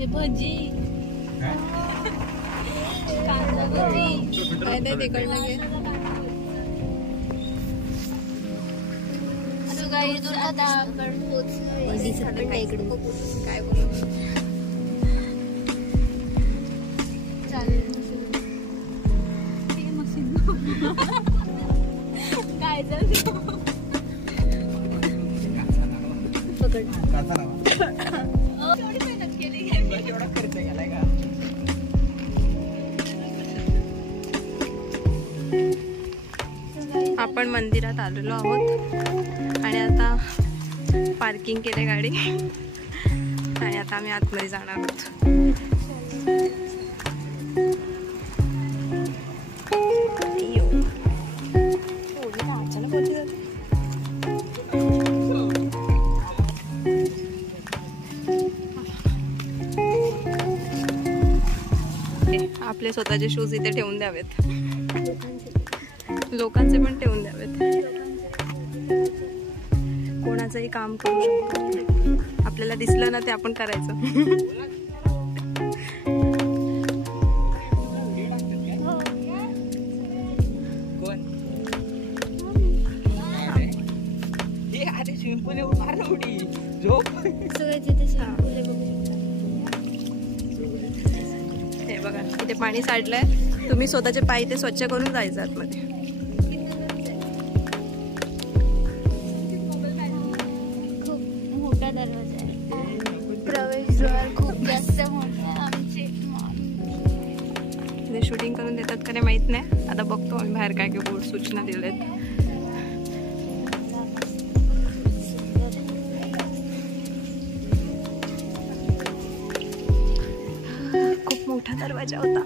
ये भजी कांदा भजी ते तिकडनं घे. काही दूर आता आपण पोहोचलो. दिसत काय इकडे काय बोलू चालेल काय झालं पकड एवढी मेहनत केली एवढा खर्च केलाय का? आपण मंदिरात आलेलो आहोत आणि आता पार्किंग केले गाडी आणि आता आम्ही आतमध्ये जाणार आहोत. अचानक होती जाते. आपले स्वतःचे शूज इथे ठेवून द्यावेत. लोकांचे पण ठेवून द्यावेत. कोणाचंही काम करू शकतो. आपल्याला दिसलं ना ते आपण करायचं. हे बघा इथे पाणी साठलंय. तुम्ही स्वतःचे पाय इथे स्वच्छ करून जायचं आतमध्ये. खूप मोठा दरवाजा आहे. प्रवेशद्वार खूप जास्त मोठा आहे. आमचे इथे शूटिंग करून देतात का नाही माहित नाही. आता बघतो आम्ही बाहेर काय काय बोर्ड सूचना दिलेत. खूप मोठा दरवाजा होता.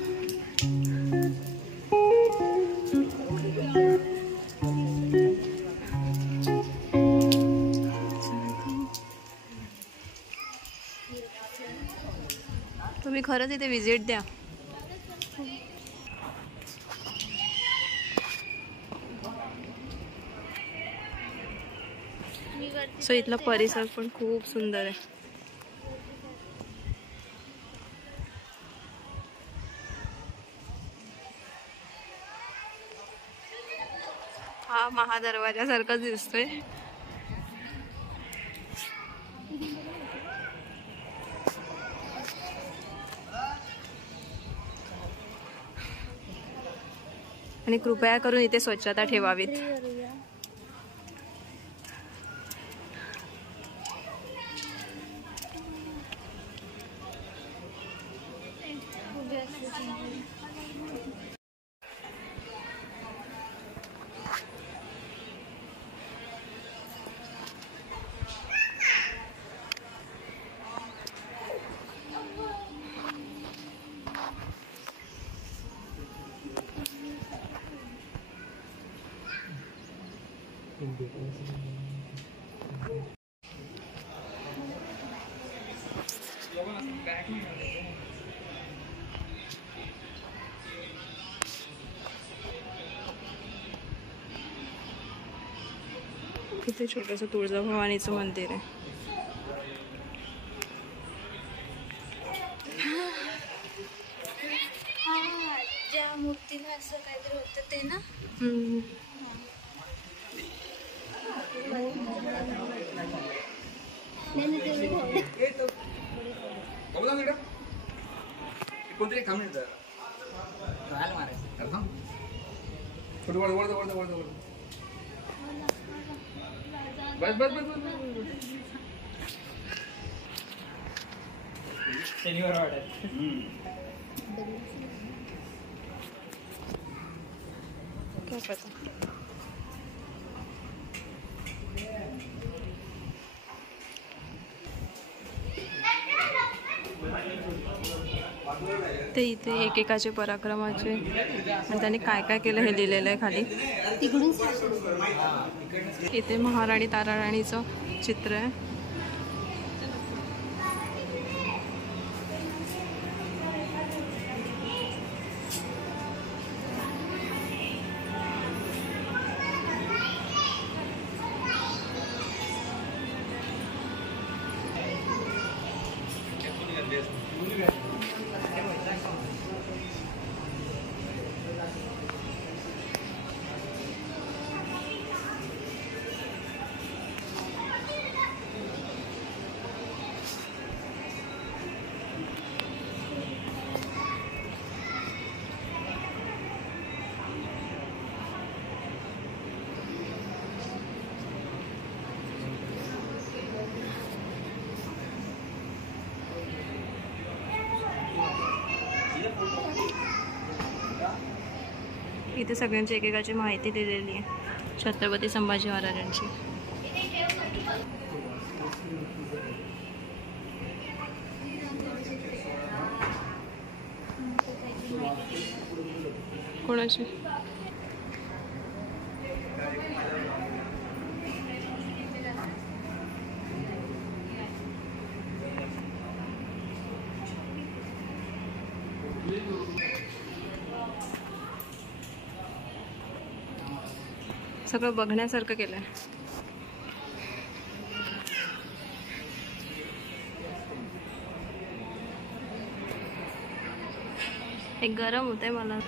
तुम्ही खरंच इथे विजिट द्या. सो इथला परिसर पण खूप सुंदर आहे. हा महादरवाजा सारखाच दिसतोय. आणि कृपया करून इथे स्वच्छता ठेवावीत. इथे छोटंसं तुळजाभवानीचं मंदिर आहे. ज्या मूर्तीला असं काहीतरी होतं ते ना. शनिवार वाटत काय पता. ते इथे एकेकाचे पराक्रमाचे आणि त्यांनी काय काय केलं हे लिहिलेलं आहे खाली. इथे महाराणी ताराराणीचं चित्र आहे. इथे सगळ्यांची एकेकाची माहिती दिलेली आहे छत्रपती संभाजी महाराजांची. कोणाची? सगळं बघण्यासारखं केलंय. एक गरम होतंय मला.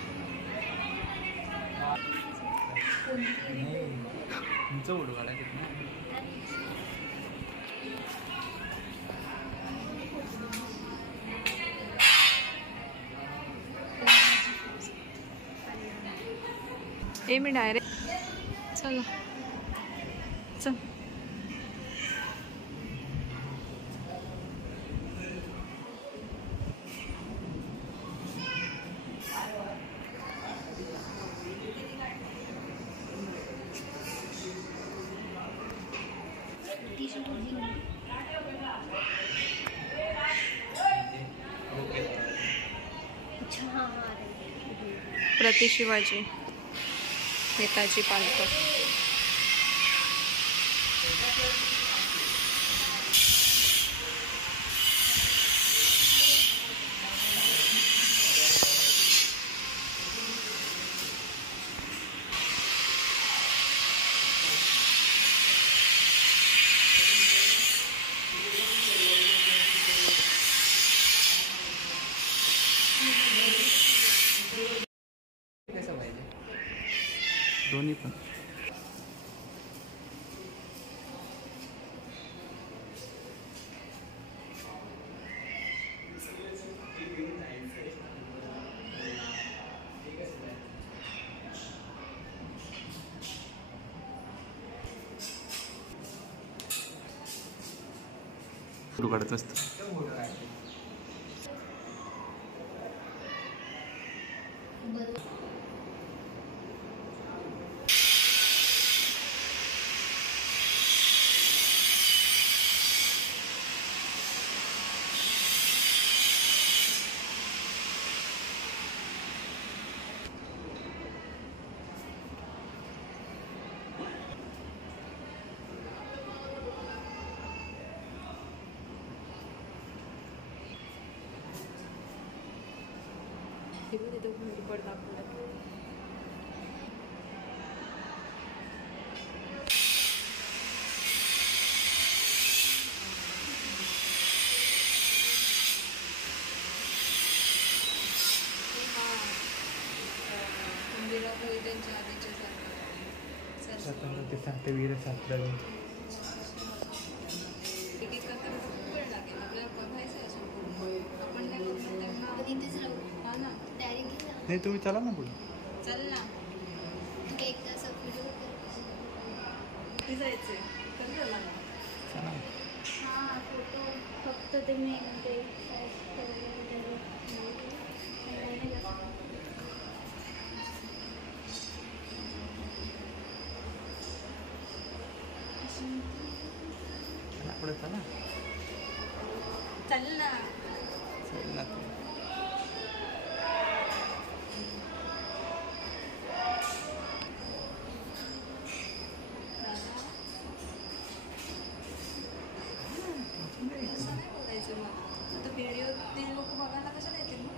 मी डायरेक्ट चला चल. प्रति शिवाजी नेताजी पालकर. दोन्ही पण फोटो काढत असतं. ते सांगते वीर सातरा नाही. तुम्ही चला ना पुढे. चल ना एकदा हां फोटो फक्त ते मी पुढे चला. चल ना. चल ना तू. व्हिडिओ ते लोक बघायला कशाला येतील मग.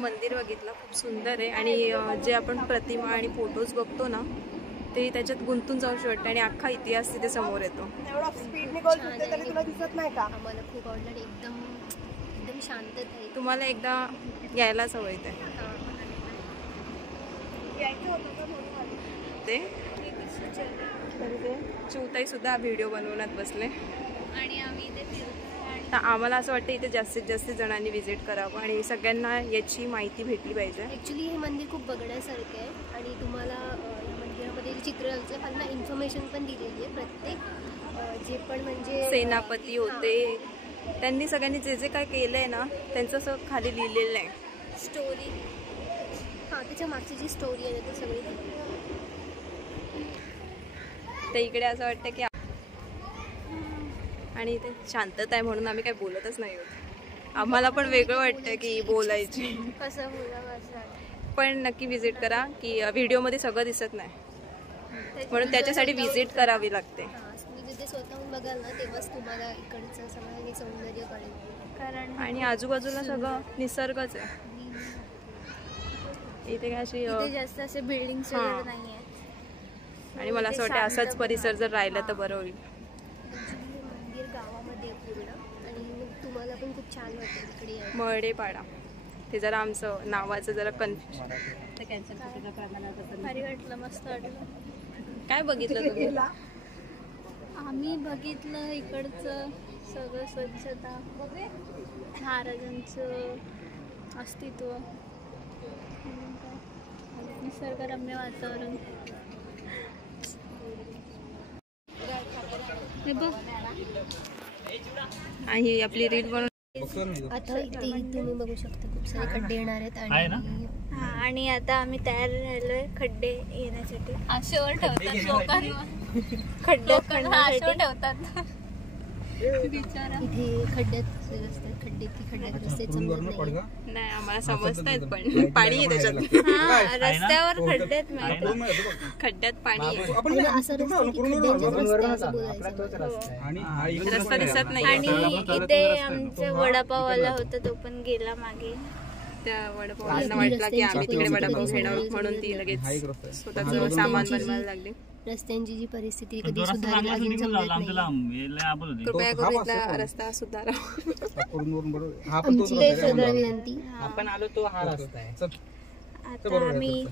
मंदिर बघितलं, खूप सुंदर आहे. आणि जे आपण प्रतिमा आणि फोटोज बघतो ना ते त्याच्यात गुंतून जाऊशी वाटतं आणि अख्खा इतिहास तिथे समोर येतो. आम्हाला खूप आवडलं. एकदम एकदम शांतता आहे. तुम्हाला एकदा यायलाच हवं इथे. ते चिवताई सुद्धा व्हिडिओ बनवण्यात बसले आणि आम्ही इथे फिरतोय. तर आम्हाला असं वाटतं इथे जास्तीत जास्त जणांनी व्हिजिट करावं आणि सगळ्यांना याची माहिती भेटली पाहिजे. ॲक्च्युली हे मंदिर खूप बघण्यासारखं आहे आणि तुम्हाला या मंदिरामध्ये चित्रांचं खालना इन्फॉर्मेशन पण दिलेली आहे. प्रत्येक जे पण म्हणजे सेनापती होते त्यांनी सगळ्यांनी जे जे काय केलंय ना त्यांचं असं खाली लिहिलेलं आहे. स्टोरी, हां त्याच्या मागची जी स्टोरी आहे ते सगळी दिलेली आहे. तर इकडे असं वाटतं की आणि इथे शांतता आहे म्हणून आम्ही काही बोलतच नाही होत. आम्हाला पण वेगळं वाटतं की बोलायची. कसं बोलावं पण नक्की व्हिजिट करा की व्हिडिओमध्ये सगळं दिसत नाही म्हणून त्याच्यासाठी व्हिजिट करावी लागते. तुम्ही जिथे स्वतःहून बघाल ना तेव्हाच तुम्हाला इकडचं सगळं हे सौंदर्य कळेल. कारण आणि आजूबाजूला सगळं निसर्गच आहे. इथे काय अशी जास्त असे बिल्डिंग्स वगैरे नाही आहेत. आणि मला असं वाटतं असाच परिसर जर राहिला तर बरं होईल. मंदिर गावामध्ये पूर्ण आणि मग तुम्हाला पण खूप छान वाटेल इकडे यायला. मळडेपाडा ते जरा आमचं नावाचं जरा भारी वाटलं, मस्त वाटलं. काय बघितलं तुम्ही? आम्ही बघितलं इकडचं सगळं स्वच्छता, महाराजांचं अस्तित्व, निसर्गरम्य वातावरण. हे बघ ही आपली रील बनवून आता इथे तुम्ही बघू शकता खूप सारे खड्डे येणार आहेत आणि आता आम्ही तयार राहिलोय खड्डे येण्यासाठी. आशेवर ठेवतात लोकांवर, खड्डे ठेवतात. इथे खड्ड्यात रस्ते, खड्डे की खड्ड्यात रस्ते समजत नाही आम्हाला समजतायत पण पाणी आहे त्याच्यात. हा रस्त्यावर खड्ड्यात माहिती, खड्ड्यात पाणी आहे. असं रस्ता की खड्ड्यांच्या रस्त्याचं बोलायचं. रस्ता दिसत नाही. आणि इथे आमचा वडापाववाला होता तो पण गेला मागे. त्या वडापाववाल्यांना वाटलं की आम्ही तिकडे वडापाव घेणार म्हणून ती लगेच स्वतःचं सामान बनवायला लागली. रस्त्यांची जी परिस्थिती कधी सुधारेल अजून समजत नाही. कृपया करून इथला रस्ता सुधारा. आमची विनंती. आपण आलो तो हा रस्ता आहे. आता आम्ही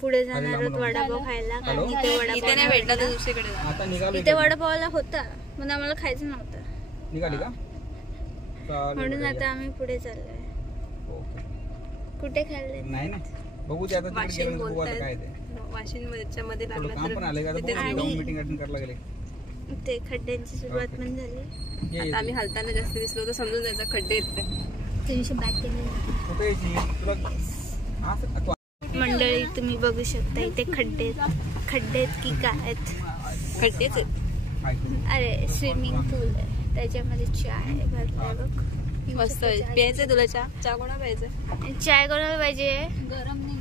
पुढे जाणार आहोत वडापाव खायला. कारण इथे इथे नाही भेटला तर दुसरीकडे जा. इथे वडापावला होता पण आम्हाला खायचं नव्हतं निघाली का म्हणून आता आम्ही पुढे चाललोय. कुठे खाल्ले नाही ना बघू ते आता तिकडे गेलं बघू आता काय ते वाशिंदच्या मध्ये काम पण आले का मीटिंग अटेंड करायला गेले. ते खड्ड्यांची सुरुवात पण झाली. आता आम्ही हलताना जास्त दिसलो तर समजून जायचं खड्डे आहेत ते. त्या दिवशी बॅक मंडळी तुम्ही बघू शकता इथे खड्डे आहेत की काय आहेत. खड्डेच आहेत. अरे स्विमिंग पूल आहे त्याच्यामध्ये चाय भरलाय बघ. मस्त प्यायचंय तुला चहा कोणा प्यायचंय? चाय कोणाला पाहिजे? गरम नाही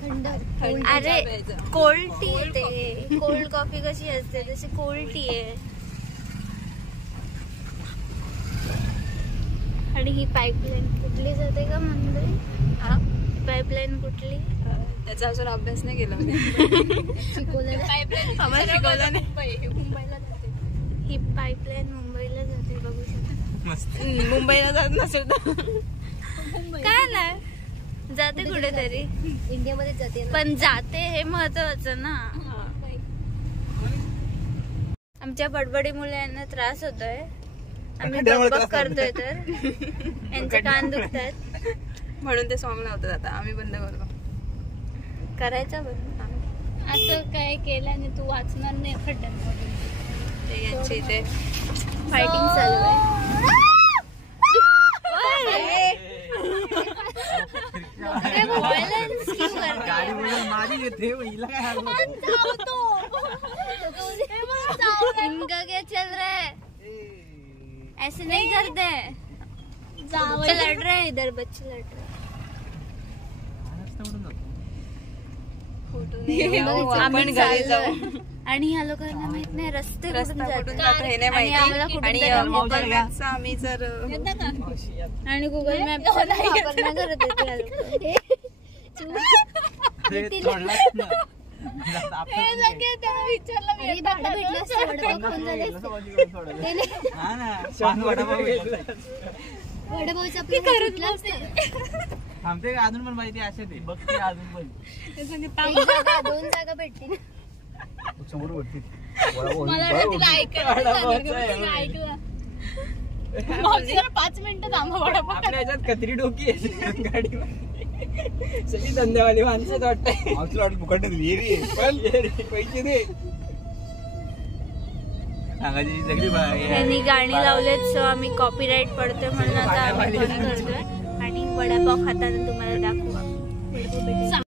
थंड. अरे कोल्ड टी येते. कोल्ड कॉफी कशी असते तशी कोल्ड टी आहे. आणि ही पाईपलाईन कुठली जाते का मंडळी? हा पाईपलाईन कुठली त्याचा अजून अभ्यास नाही केला शिकवलं आम्हाला शिकवलं नाही. मुंबईला जाते ही पाईपलाईन. मुंबईला जाते बघू शकता. मुंबईला जात नसेल तर काय नाही जाते कुठेतरी इंडियामध्ये जाते पण जाते हे महत्वाचं ना. आमच्या बडबडीमुळे यांना त्रास होतोय. आम्ही बकबक करतोय तर यांचे कान दुखतात म्हणून ते सॉंग लावतात. आता आम्ही बंद करतो. करायचं बंद. असं काय केल्याने तू वाचणार नाही खड्ड्यांमध्ये. ते यांचे इथे फायटिंग चालू आहे. इनका क्या चल रहा है? ऐसे नहीं करते. बच्चे लड़ रहे हैं इधर. बच्चे लड़ रहे हैं. आपण घरी जाऊ. आणि ह्या लोकांना माहित नाही रस्ते रस्ता कुठून जातो हे नाही आणि आम्हाला माहिती. कुठून आणि जायला गुगल मॅपचा आम्ही जर आणि गुगल मॅप वापर नाही करत येते थांबते का अजून पण माहिती असे ते बघते अजून पण 2 जागा भेटतील समोर वरती ऐकलं 5 मिनिटं थांबा वडापाव आपल्या ह्याच्यात कत्री डोकी आहे गाडी सगळी धंद्यावाली माणसं वाटतंय मावशीला वाटत फुकट दिली ये रे पैसे दे सांगायची सगळी त्यांनी गाणी लावलेत सो आम्ही कॉपीराईट पडतोय म्हणून आता आम्ही करतोय आणि वडापाव खाताना तुम्हाला दाखवू.